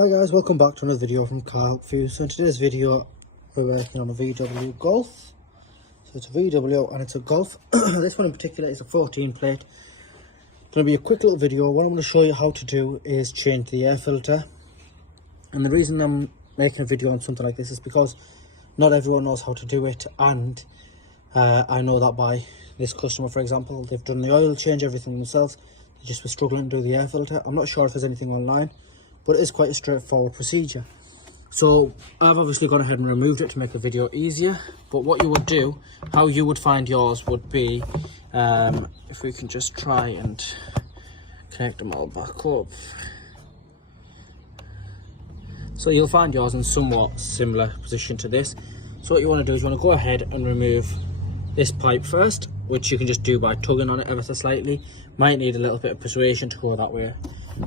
Hi guys, welcome back to another video from Car Help For You. So in today's video we're working on a VW Golf. So it's a VW and it's a Golf. This one in particular is a 14 plate. It's going to be a quick little video. What I'm going to show you how to do is change the air filter. And the reason I'm making a video on something like this is because not everyone knows how to do it, and I know that by this customer, for example, they've done the oil change, everything themselves. They just were struggling to do the air filter. I'm not sure if there's anything online, but it is quite a straightforward procedure. So I've obviously gone ahead and removed it to make the video easier. But what you would do, how you would find yours would be, if we can just try and connect them all back up. So you'll find yours in somewhat similar position to this. So what you want to do is you want to go ahead and remove this pipe first, which you can just do by tugging on it ever so slightly. Might need a little bit of persuasion to go that way.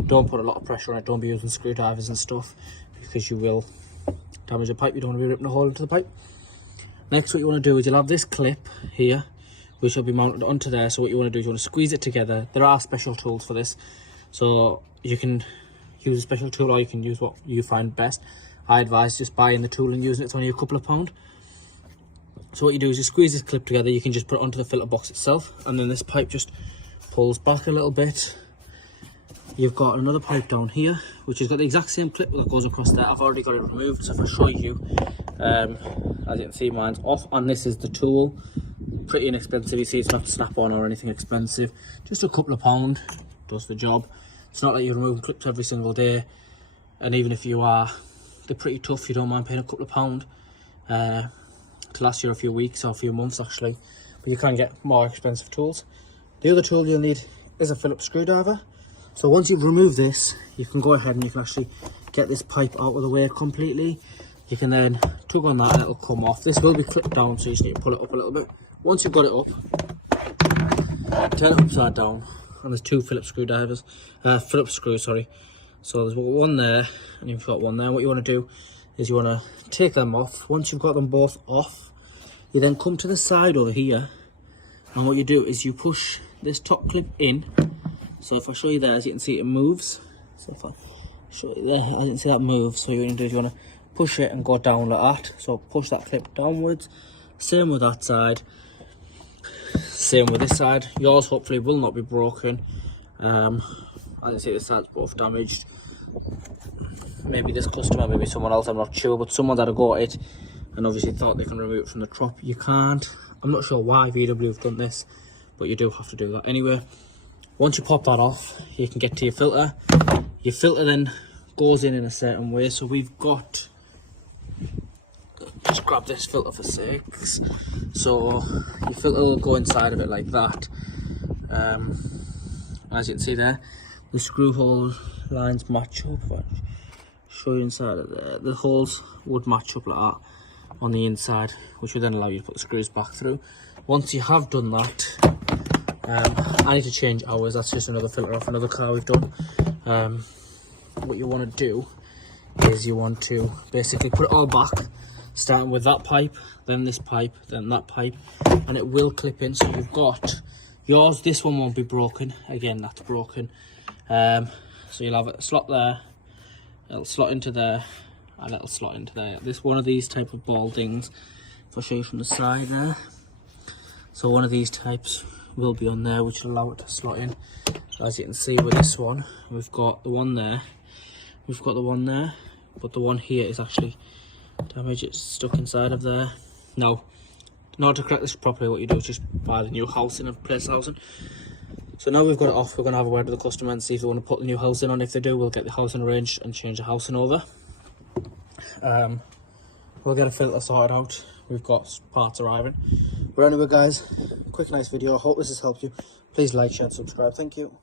Don't put a lot of pressure on it. Don't be using screwdrivers and stuff, because you will damage the pipe. You don't want to be ripping a hole into the pipe. Next, what you want to do is you'll have this clip here, which will be mounted onto there. So what you want to do is you want to squeeze it together. There are special tools for this, so you can use a special tool or you can use what you find best. I advise just buying the tool and using it. It's only a couple of pounds. So what you do is you squeeze this clip together. You can just put it onto the filter box itself, and then this pipe just pulls back a little bit. You've got another pipe down here, which has got the exact same clip that goes across there. I've already got it removed, so if I show you, as you can see, mine's off, and this is the tool. Pretty inexpensive. You see, it's not snap-on or anything expensive. Just a couple of pounds does the job. It's not like you're removing clips every single day, and even if you are, they're pretty tough. You don't mind paying a couple of pounds to last you a few weeks or a few months actually, but you can get more expensive tools. The other tool you'll need is a Phillips screwdriver. So once you've removed this, you can go ahead and you can actually get this pipe out of the way completely. You can then tug on that and it'll come off. This will be clipped down, so you just need to pull it up a little bit. Once you've got it up, turn it upside down, and there's two Phillips screws, sorry. So there's one there and you've got one there. What you want to do is you want to take them off. Once you've got them both off, you then come to the side over here, and what you do is you push this top clip in. So if I show you there, as you can see, it moves. So if I show you there, as you can see, that moves. So what you want to do is you want to push it and go down like that. So push that clip downwards. Same with that side. Same with this side. Yours hopefully will not be broken. As you can see, this side's both damaged. Maybe this customer, maybe someone else, I'm not sure, but someone that got it and obviously thought they can remove it from the top. You can't. I'm not sure why VW have done this, but you do have to do that anyway. Once you pop that off, you can get to your filter. Your filter then goes in a certain way. So we've got, just grab this filter for sakes. So your filter will go inside of it like that. As you can see there, the screw hole lines match up. I'll show you inside of there. The holes would match up like that on the inside, which would then allow you to put the screws back through. Once you have done that, I need to change ours. That's just another filter off another car we've done. What you want to do is you want to basically put it all back, starting with that pipe, then this pipe, then that pipe, and it will clip in. So you've got yours. This one won't be broken. Again, that's broken. So you'll have a slot there. It'll slot into there, and it'll slot into there. This one of these type of ball things. If I show you from the side there. So one of these types will be on there, which will allow it to slot in. As you can see with this one, we've got the one there, we've got the one there, but the one here is actually damaged. It's stuck inside of there. Now, in order to correct this properly, what you do is just buy the new housing and place housing. So now we've got it off, we're going to have a word with the customer and see if they want to put the new housing on. If they do, we'll get the housing arranged and change the housing over. We'll get a filter sorted out. We've got parts arriving. But anyway guys, quick nice video. I hope this has helped you. Please like, share and subscribe. Thank you.